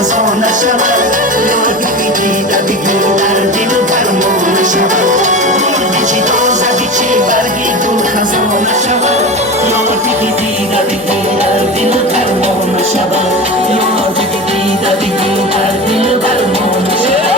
خزانه شود یا دیده بگیر در دل فرمان شود بیچی تازه بیچی برگی گل خزانه شود یا دیده بگیر در دل فرمان شود یا دیده بگیر در دل فرمان شود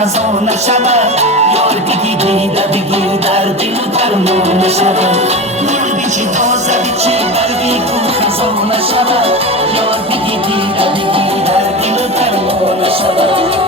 خزانه شود یار بگی دیده بگیر در دل فرمان شود گل بیچی تازه بیچی برگی گل خزانه شود یار بگی دیده بگیر در دل فرمان شود